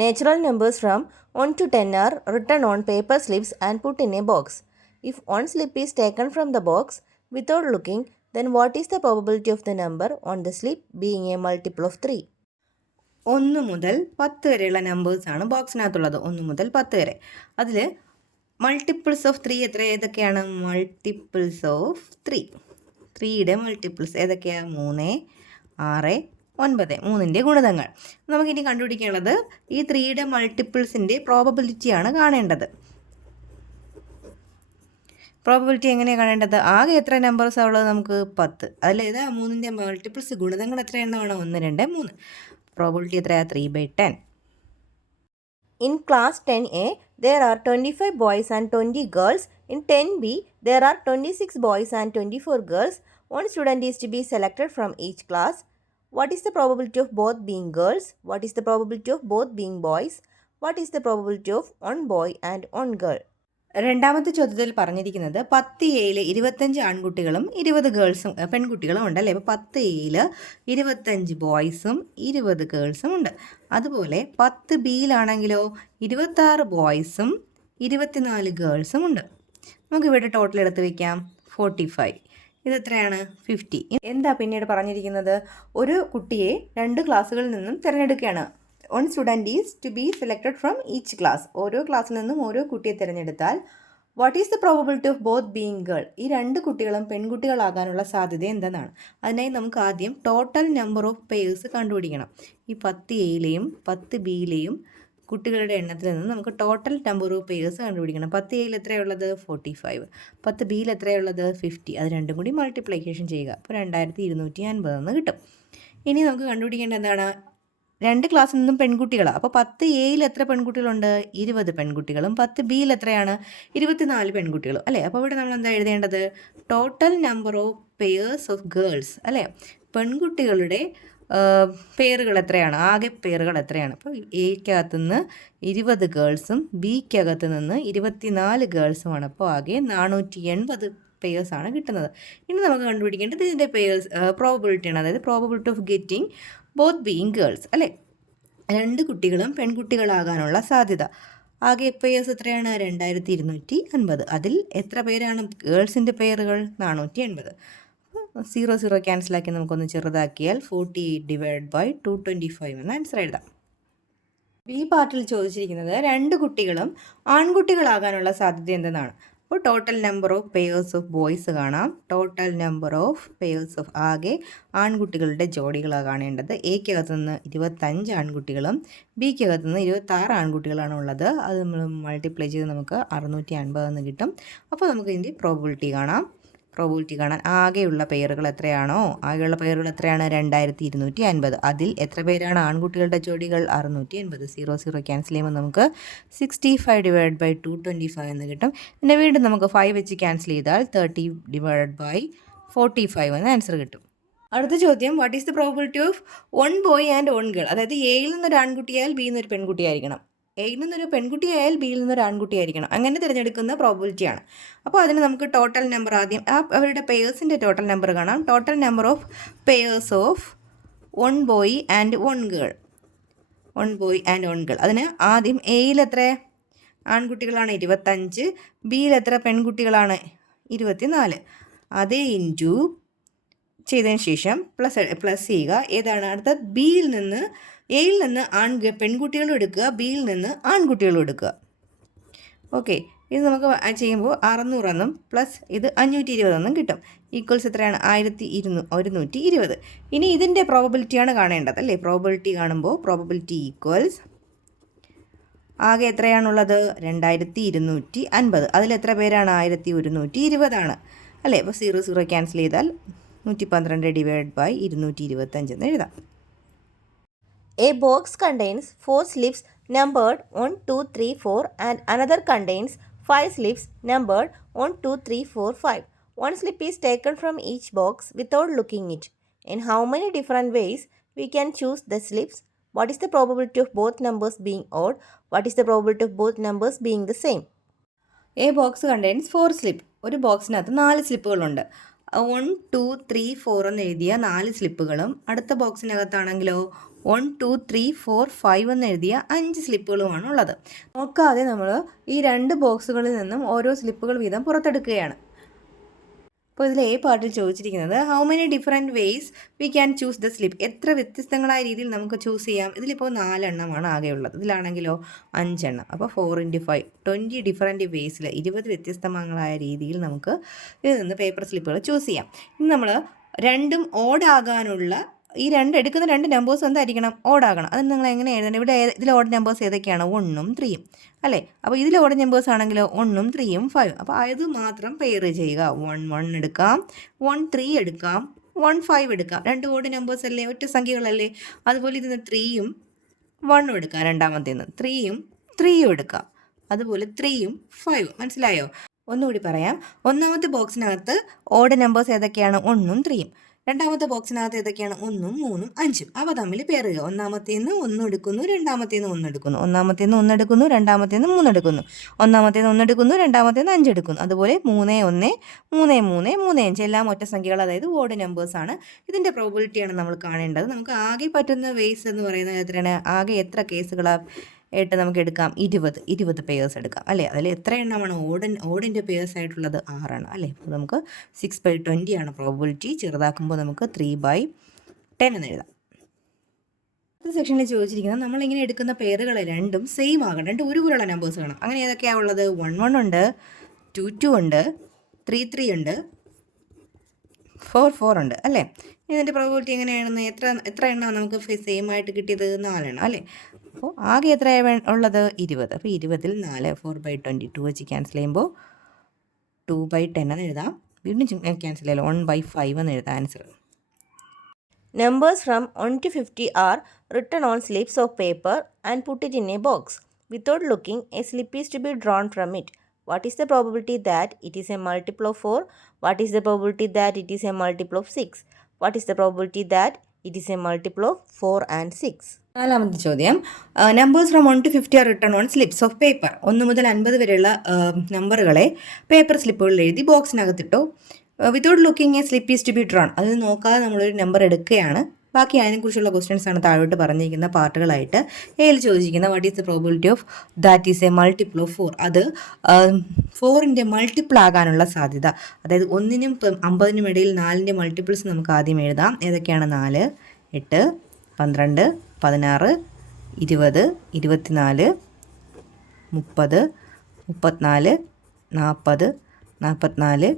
Natural numbers from 1 to 10 are written on paper slips and put in a box. If one slip is taken from the box without looking, then what is the probability of the number on the slip being a multiple of 3? 1 മുതൽ 10 വരെയുള്ള നമ്പേഴ്സാണ് ബോക്സിനകത്തുള്ളത്. 1 മുതൽ 10 വരെ. അതിൽ multiples of 3 ഏതൊക്കെയാണ്? Multiples of 3യുടെ multiples ഏതൊക്കെയാണ്? 3, 6, 9. 3ൻ്റെ ഗുണിതങ്ങൾ. നമുക്കിനി കണ്ടുപിടിക്കാനുള്ളത് ഈ 3യുടെ മൾട്ടിപ്പിൾസിൻ്റെ പ്രോബബിലിറ്റിയാണ് കാണേണ്ടത്. പ്രോബബിലിറ്റി എങ്ങനെയാണ് കാണേണ്ടത്? ആകെ എത്ര നമ്പേഴ്സാണ് ഉള്ളത്? നമുക്ക് 10. അതിലേതാ 3ൻ്റെ മൾട്ടിപ്പിൾസ് ഗുണിതങ്ങൾ എത്ര എണ്ണമാണ്? 1, 2, 3. പ്രോബബിലിറ്റി എത്രയാണ്? 3/10. In class 10A, there are 25 boys and 20 girls. In 10B, there are 26 boys and 24 girls. One student is to be selected from each class. What is the probability of both being girls? What is the probability of both being boys? What is the probability of one boy and one girl? രണ്ടാമത്തെ ചോദ്യത്തിൽ പറഞ്ഞിരിക്കുന്നത് 10Aയിൽ 25 ആൺകുട്ടികളും 20 ഗേൾസും പെൺകുട്ടികളും ഉണ്ടല്ലേ. അപ്പോൾ 10Aയിൽ 25 ബോയ്സും 20 ഗേൾസും ഉണ്ട്. അതുപോലെ 10Bയിലാണെങ്കിലോ 26 ബോയ്സും 24 ഗേൾസും ഉണ്ട്. നമുക്കിവിടെ ടോട്ടൽ എടുത്ത് വയ്ക്കാം 45. ഇതെത്രയാണ്? 50. എന്താ പിന്നീട് പറഞ്ഞിരിക്കുന്നത്? ഒരു കുട്ടിയെ 2 ക്ലാസ്സുകളിൽ നിന്നും തിരഞ്ഞെടുക്കുകയാണ്. One student is to be selected from each class. ഓരോ ക്ലാസ്സിൽ നിന്നും ഓരോ കുട്ടിയെ തിരഞ്ഞെടുത്താൽ what is the probability of both being girl? ഈ 2 കുട്ടികളും പെൺകുട്ടികളാകാനുള്ള സാധ്യത എന്തെന്നാണ്. അതിനായി നമുക്ക് ആദ്യം ടോട്ടൽ നമ്പർ ഓഫ് പെയേഴ്സ് കണ്ടുപിടിക്കണം. ഈ 10Aയിലെയും 10Bയിലെയും കുട്ടികളുടെ എണ്ണത്തിൽ നിന്ന് നമുക്ക് ടോട്ടൽ നമ്പർ ഓഫ് പെയേഴ്സ് കണ്ടുപിടിക്കണം. 10Aയിൽ എത്രയുള്ളത്? 45. 10Bയിൽ എത്രയുള്ളത്? 50. അത് രണ്ടും കൂടി മൾട്ടിപ്ലിക്കേഷൻ ചെയ്യുക. അപ്പോൾ 2250 എന്ന് കിട്ടും. ഇനി നമുക്ക് കണ്ടുപിടിക്കേണ്ടത് എന്താണ്? 2 ക്ലാസ്സിൽ നിന്നും പെൺകുട്ടികളാണ്. അപ്പോൾ 10Aയിൽ എത്ര പെൺകുട്ടികളുണ്ട്? 20 പെൺകുട്ടികളും 10Bയിൽ എത്രയാണ്? 24 പെൺകുട്ടികളും അല്ലേ. അപ്പോൾ ഇവിടെ നമ്മൾ എന്താ എഴുതേണ്ടത്? Total number of pairs of girls അല്ലേ. പെൺകുട്ടികളുടെ പേരുകൾ എത്രയാണ്? ആകെ പേരുകൾ എത്രയാണ്? അപ്പോൾ എക്കകത്തു നിന്ന് 20 ഗേൾസും ബിക്കകത്ത് നിന്ന് 24 ഗേൾസുമാണ്. അപ്പോൾ ആകെ 480 പേഴ്സാണ് കിട്ടുന്നത്. ഇനി നമുക്ക് കണ്ടുപിടിക്കേണ്ടത് ഇതിൻ്റെ പേഴ്സ് പ്രോബബിലിറ്റിയാണ്. അതായത് probability of getting both being girls അല്ലേ. 2 കുട്ടികളും പെൺകുട്ടികളാകാനുള്ള സാധ്യത. ആകെ പേഴ്സ് എത്രയാണ്? 2250. അതിൽ എത്ര പേരാണ് ഗേൾസിൻ്റെ പേരുകൾ? 480. 0 ക്യാൻസലാക്കി നമുക്കൊന്ന് ചെറുതാക്കിയാൽ 48/225 എന്ന ആൻസർ എഴുതാം. ബി പാർട്ടിൽ ചോദിച്ചിരിക്കുന്നത് 2 കുട്ടികളും ആൺകുട്ടികളാകാനുള്ള സാധ്യത എന്തെന്നാണ്. അപ്പോൾ total number of pairs of boys കാണാം. Total number of pairs of ആകെ ആൺകുട്ടികളുടെ ജോഡികളാണ് കാണേണ്ടത്. എക്കകത്ത് നിന്ന് 25 ആൺകുട്ടികളും ബിക്കകത്ത് നിന്ന് 26 ആൺകുട്ടികളാണ് ഉള്ളത്. അത് നമ്മൾ മൾട്ടിപ്ലൈ ചെയ്ത് നമുക്ക് 650 എന്ന് കിട്ടും. അപ്പോൾ നമുക്ക് ഇതിൻ്റെ പ്രോബബിലിറ്റി കാണാൻ ആകെയുള്ള പേരുകൾ എത്രയാണോ? ആകെയുള്ള പേരുകൾ എത്രയാണ്? 2250. അതിൽ എത്ര പേരാണ് ആൺകുട്ടികളുടെ ജോഡികൾ? 680. 0 ക്യാൻസൽ ചെയ്യുമ്പോൾ നമുക്ക് 65/225 എന്ന് കിട്ടും. പിന്നെ വീണ്ടും നമുക്ക് 5 വെച്ച് ക്യാൻസൽ ചെയ്താൽ 30/45 എന്ന ആൻസർ കിട്ടും. അടുത്ത ചോദ്യം, what is the probability of one boy and one girl? അതായത് എയിൽ നിന്നൊരു ആൺകുട്ടിയായാൽ ബിയിൽ നിന്നൊരു പെൺകുട്ടിയായിരിക്കണം. എയിൽ നിന്നൊരു പെൺകുട്ടിയായാൽ ബിയിൽ നിന്നൊരു ആൺകുട്ടിയായിരിക്കണം. അങ്ങനെ തിരഞ്ഞെടുക്കുന്ന പ്രോബബിലിറ്റിയാണ്. അപ്പോൾ അതിന് നമുക്ക് ടോട്ടൽ നമ്പർ ആദ്യം അവരുടെ പെയേഴ്സിൻ്റെ ടോട്ടൽ നമ്പർ കാണാം. Total number of pairs of one boy and one girl. അതിന് ആദ്യം എയിൽ എത്ര ആൺകുട്ടികളാണ്? 25. ബിയിൽ എത്ര പെൺകുട്ടികളാണ്? 24. അതേ ഇൻറ്റു ചെയ്തതിന് ശേഷം പ്ലസ് ചെയ്യുക. ഏതാണ് അടുത്ത? എയിൽ നിന്ന് പെൺകുട്ടികളും എടുക്കുക, ബിയിൽ നിന്ന് ആൺകുട്ടികളും എടുക്കുക. ഓക്കെ, ഇത് നമുക്ക് ചെയ്യുമ്പോൾ 600 എന്നും പ്ലസ് ഇത് 520 എന്നും കിട്ടും. ഈക്വൽസ് എത്രയാണ്? 1120. ഇനി ഇതിൻ്റെ പ്രോബബിലിറ്റിയാണ് കാണേണ്ടത് അല്ലേ. പ്രോബബിലിറ്റി കാണുമ്പോൾ പ്രോബബിലിറ്റി ഈക്വൽസ് ആകെ എത്രയാണുള്ളത്? 2250. അതിലെത്ര പേരാണ്? 1120 ആണ് അല്ലേ. അപ്പോൾ 0 ക്യാൻസൽ ചെയ്താൽ 112/225 എന്ന് എഴുതാം. A box contains 4 slips numbered 1, 2, 3, 4 and another contains 5 slips numbered 1, 2, 3, 4, 5. One slip is taken from each box without looking it. In how many different ways we can choose the slips? What is the probability of both numbers being odd? What is the probability of both numbers being the same? A box contains 4 slips. ഒരു ബോക്സിനകത്ത് 4 സ്ലിപ്പുകളുണ്ട്. 1, 2, 3, 4 എന്ന് എഴുതിയ 4 സ്ലിപ്പുകളും അടുത്ത ബോക്സിനകത്താണെങ്കിലോ 1 2 3 4 5 എന്ന് എഴുതിയ 5 സ്ലിപ്പുകളുമാണ് ഉള്ളത്. നോക്കാതെ നമ്മൾ ഈ 2 ബോക്സുകളിൽ നിന്നും ഓരോ സ്ലിപ്പുകൾ വീതം പുറത്തെടുക്കുകയാണ്. അപ്പോൾ ഇതിൽ പാർട്ടിൽ ചോദിച്ചിരിക്കുന്നത് how many different ways we can choose the slip, എത്ര വ്യത്യസ്തങ്ങളായ രീതിയിൽ നമുക്ക് ചൂസ് ചെയ്യാം. ഇതിലിപ്പോൾ 4 എണ്ണമാണ് ആകെയുള്ളത്, ഇതിലാണെങ്കിലോ 5 എണ്ണം. അപ്പോൾ 4 × 5 20 ഡിഫറെൻറ്റ് വേയ്സിൽ 20 വ്യത്യസ്തങ്ങളായ രീതിയിൽ നമുക്ക് ഇതിൽ നിന്ന് പേപ്പർ സ്ലിപ്പുകൾ ചൂസ് ചെയ്യാം. ഇനി നമ്മൾ രണ്ടും ഓഡാകാനുള്ള ഈ എടുക്കുന്ന 2 നമ്പേഴ്സ് എന്തായിരിക്കണം, ഓഡാകണം. അത് നിങ്ങൾ എങ്ങനെ എഴുതണം? ഇവിടെ ഇതിൽ ഓഡ് നമ്പേഴ്സ് ഏതൊക്കെയാണ്? 1ഉം 3ഉം അല്ലേ. അപ്പോൾ ഇതിൽ ഓഡ് നമ്പേഴ്സ് ആണെങ്കിലോ 1ഉം 3ഉം 5. അപ്പോൾ അത് മാത്രം പെയർ ചെയ്യുക. 1 1 എടുക്കാം, 1 3 എടുക്കാം, 1 5 എടുക്കാം. 2 ഓഡ് നമ്പേഴ്സ് അല്ലേ, ഒറ്റ സംഖ്യകളല്ലേ. അതുപോലെ ഇതിന് 3ഉം 1ഉം എടുക്കാം. രണ്ടാമത്തേന്ന് 3ഉം 3ഉം എടുക്കാം. അതുപോലെ 3ഉം 5ഉം. മനസ്സിലായോ? ഒന്നുകൂടി പറയാം. ഒന്നാമത്തെ ബോക്സിനകത്ത് ഓഡ് നമ്പേഴ്സ് ഏതൊക്കെയാണ്? 1ഉം 3ഉം. രണ്ടാമത്തെ ബോക്സിനകത്ത് ഏതൊക്കെയാണ്? 1ഉം 3ഉം 5ഉം. അവ തമ്മിൽ പെയർ ചെയ്യുക. ഒന്നാമത്തേന്ന് 1 എടുക്കുന്നു, രണ്ടാമത്തേന്ന് 1 എടുക്കുന്നു. ഒന്നാമത്തേന്ന് 1 എടുക്കുന്നു, രണ്ടാമത്തേന്ന് 3 എടുക്കുന്നു. ഒന്നാമത്തേന്ന് 1 എടുക്കുന്നു, രണ്ടാമത്തേന്ന് 5 എടുക്കുന്നു. അതുപോലെ 3 1 3 3 3 5 എല്ലാം ഒറ്റ സംഖ്യകൾ, അതായത് ഓഡ് നമ്പേഴ്സാണ്. ഇതിൻ്റെ പ്രോബിലിറ്റിയാണ് നമ്മൾ കാണേണ്ടത്. നമുക്ക് ആകെ പറ്റുന്ന വേസ് എന്ന് പറയുന്നത് എത്രയാണ്? ആകെ എത്ര കേസുകളാണ് നമുക്ക് എടുക്കാം? 20 പെയേഴ്സ് എടുക്കാം അല്ലേ. അതിൽ എത്ര എണ്ണമാണ് ഓഡിൻ്റെ പെയേഴ്സ് ആയിട്ടുള്ളത്? 6 എണ്ണം അല്ലേ. അപ്പോൾ നമുക്ക് 6/20 ആണ് പ്രോബിലിറ്റി. ചെറുതാക്കുമ്പോൾ നമുക്ക് 3/10 എന്ന് എഴുതാം. അടുത്ത സെക്ഷനിൽ ചോദിച്ചിരിക്കുന്നത് നമ്മളിങ്ങനെ എടുക്കുന്ന പെയറുകൾ രണ്ടും സെയിം ആകണം, രണ്ടും ഒരുപോലുള്ള നമ്പേഴ്സ് വേണം. അങ്ങനെ ഏതൊക്കെയാണ് ഉള്ളത്? 1 1 ഉണ്ട്, 2 2 ഉണ്ട്, 3 3 ഉണ്ട്, 4 4 ഉണ്ട് അല്ലേ. ഇതിൻ്റെ പ്രോബിലിറ്റി എങ്ങനെയാണെന്ന് എത്ര എണ്ണം നമുക്ക് സെയിം ആയിട്ട് കിട്ടിയത്? 4 എണ്ണം അല്ലേ. അപ്പോൾ ആകെ എത്ര ഉള്ളത്? 20. അപ്പോൾ 20ൽ 4 4/20 2 വെച്ച് ക്യാൻസൽ ചെയ്യുമ്പോൾ 2/10 എന്ന് എഴുതാം. വീണ്ടും ക്യാൻസൽ ചെയ്യാലോ, 1/5 എന്ന് എഴുതാം answer. Numbers from 1 to 50 are written on slips of paper and put it in a box. Without looking, a slip is to be drawn from it. What is the probability that it is a multiple of 4? What is the probability that it is a multiple of 6? What is the probability that it is a multiple of 4 and 6? നാലാമത്തെ ചോദ്യം, numbers from 1 to 50 are written on slips of paper. 1 മുതൽ 50 വരെയുള്ള നമ്പറുകളെ paper സ്ലിപ്പുകളിൽ എഴുതി ബോക്സിനകത്തിട്ടു. Without looking a slip is to be drawn. അത് നോക്കാതെ നമ്മളൊരു നമ്പർ എടുക്കുകയാണ്. ബാക്കി അതിനെക്കുറിച്ചുള്ള ക്വസ്റ്റ്യൻസ് ആണ് താഴോട്ട് പറഞ്ഞിരിക്കുന്ന പാർട്ടുകളായിട്ട്. എയിൽ ചോദിച്ചിരിക്കുന്ന what is the probability of that is a multiple of 4. അത് 4ൻ്റെ മൾട്ടിപ്പിൾ ആകാനുള്ള സാധ്യത, അതായത് 1നും 50നും ഇടയിൽ 4ൻ്റെ മൾട്ടിപ്പിൾസ് നമുക്ക് ആദ്യം എഴുതാം. ഏതൊക്കെയാണ്? 4 8 12 16 20 24 30 34 40 44 48.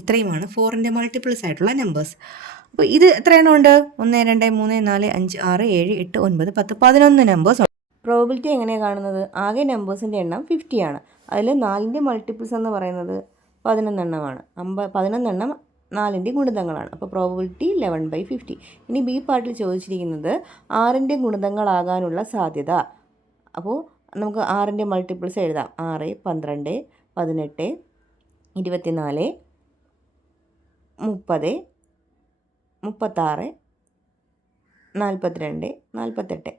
ഇത്രയുമാണ് 4ൻ്റെ മൾട്ടിപ്പിൾസ് ആയിട്ടുള്ള നമ്പേഴ്സ്. അപ്പോൾ ഇത് എത്ര എണ്ണം ഉണ്ട്? 1 2 3 4 5 6 7 8 9 10 11 നമ്പേഴ്സ് ഉണ്ട്. പ്രോബിലിറ്റി എങ്ങനെയാണ് കാണുന്നത്? ആകെ നമ്പേഴ്സിൻ്റെ എണ്ണം 50 ആണ്. അതിൽ 4ൻ്റെ മൾട്ടിപ്പിൾസ് എന്ന് പറയുന്നത് 11 എണ്ണമാണ്. 11 എണ്ണം 4ൻ്റെ ഗുണിതങ്ങളാണ്. അപ്പോൾ പ്രോബിലിറ്റി 11/50. ഇനി ബി പാർട്ടിൽ ചോദിച്ചിരിക്കുന്നത് 6ൻ്റെ ഗുണിതങ്ങളാകാനുള്ള സാധ്യത. അപ്പോൾ നമുക്ക് 6ൻ്റെ മൾട്ടിപ്പിൾസ് എഴുതാം. 6 12 18 24 30 36 42 48.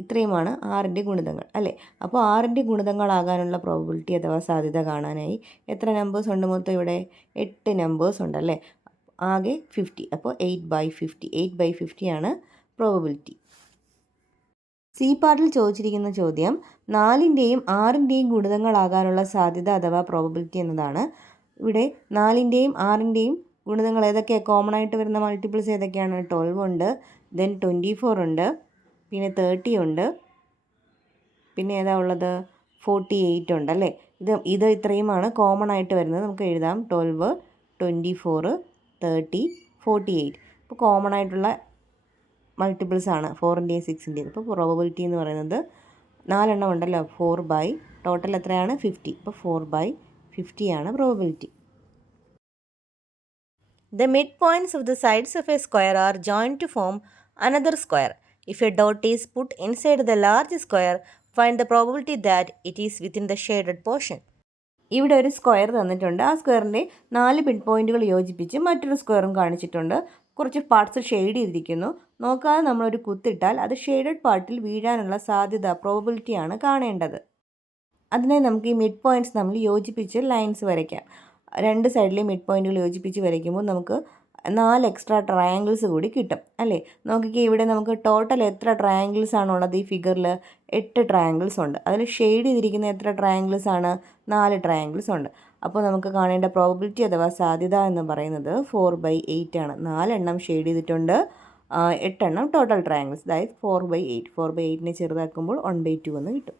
ഇത്രയുമാണ് 6ൻ്റെ ഗുണിതങ്ങൾ അല്ലേ. അപ്പോൾ 6ൻ്റെ ഗുണിതങ്ങളാകാനുള്ള പ്രോബിലിറ്റി അഥവാ സാധ്യത കാണാനായി എത്ര നമ്പേഴ്സ് ഉണ്ട് മൊത്തം? ഇവിടെ 8 നമ്പേഴ്സ് ഉണ്ടല്ലേ. ആകെ 50. അപ്പോൾ 8/50. 8/50 ആണ് പ്രോബിലിറ്റി. സി പാർട്ടിൽ ചോദിച്ചിരിക്കുന്ന ചോദ്യം 4ൻ്റെയും 6ൻ്റെയും ഗുണിതങ്ങളാകാനുള്ള സാധ്യത അഥവാ പ്രോബിലിറ്റി എന്നതാണ്. ഇവിടെ 4ൻ്റെയും 6ൻ്റെയും ഗുണിതങ്ങൾ ഏതൊക്കെയാണ്? കോമൺ ആയിട്ട് വരുന്ന മൾട്ടിപ്പിൾസ് ഏതൊക്കെയാണ്? 12 ഉണ്ട്, ദെൻ 24 ഉണ്ട്, പിന്നെ 30 ഉണ്ട്, പിന്നെ ഏതാ ഉള്ളത്? 48 ഉണ്ട് അല്ലേ. ഇത് ഇത്രയുമാണ് കോമൺ ആയിട്ട് വരുന്നത്. നമുക്ക് എഴുതാം 12 24 30 48. ഇപ്പോൾ കോമൺ ആയിട്ടുള്ള മൾട്ടിപ്പിൾസ് ആണ് 4ൻ്റെയും 6ൻ്റെയും. ഇപ്പോൾ പ്രോബിലിറ്റി എന്ന് പറയുന്നത് 4 എണ്ണം ഉണ്ടല്ലോ. 4 ടോട്ടൽ എത്രയാണ്? 50. ഇപ്പോൾ 4/50 ആണ് probability. The midpoints of the sides of a square are joined to form another square. If a dot is put inside the large square, find the probability that it is within the shaded portion. ഇവിടെ ഒരു square തന്നിട്ടുണ്ട്. ആ സ്ക്വയറിൻ്റെ 4 mid പോയിൻറ്റുകൾ യോജിപ്പിച്ച് മറ്റൊരു സ്ക്വയറും കാണിച്ചിട്ടുണ്ട്. കുറച്ച് പാർട്സ് ഷെയ്ഡ് ചെയ്തിരിക്കുന്നു. നോക്കാതെ നമ്മളൊരു കുത്തിട്ടാൽ അത് ഷെയ്ഡഡ് പാർട്ടിൽ വീഴാനുള്ള സാധ്യത പ്രോബിലിറ്റിയാണ് കാണേണ്ടത്. അതിനായി നമുക്ക് ഈ മിഡ് പോയിൻറ്റ്സ് തമ്മിൽ യോജിപ്പിച്ച് ലൈൻസ് വരയ്ക്കാം. 2 സൈഡിലെ മിഡ് പോയിൻറ്റുകൾ യോജിപ്പിച്ച് വരയ്ക്കുമ്പോൾ നമുക്ക് 4 എക്സ്ട്രാ ട്രയാങ്കിൾസ് കൂടി കിട്ടും അല്ലേ. നോക്കിക്കേ, ഇവിടെ നമുക്ക് ടോട്ടൽ എത്ര ട്രയാങ്കിൾസ് ആണുള്ളത് ഈ ഫിഗറിൽ? 8 ട്രയാങ്കിൾസ് ഉണ്ട്. അതിൽ ഷെയ്ഡ് ചെയ്തിരിക്കുന്ന എത്ര ട്രയാങ്കിൾസ് ആണ്? 4 ട്രയാങ്കിൾസ് ഉണ്ട്. അപ്പോൾ നമുക്ക് കാണേണ്ട പ്രോബബിലിറ്റി അഥവാ സാധ്യത എന്ന് പറയുന്നത് 4/8 ആണ്. 4 എണ്ണം ഷെയ്ഡ് ചെയ്തിട്ടുണ്ട്, 8 എണ്ണം ടോട്ടൽ ട്രയാങ്കിൾസ്, അതായത് 4/8. 4/8നെ ചെറുതാക്കുമ്പോൾ 1/2 എന്ന് കിട്ടും.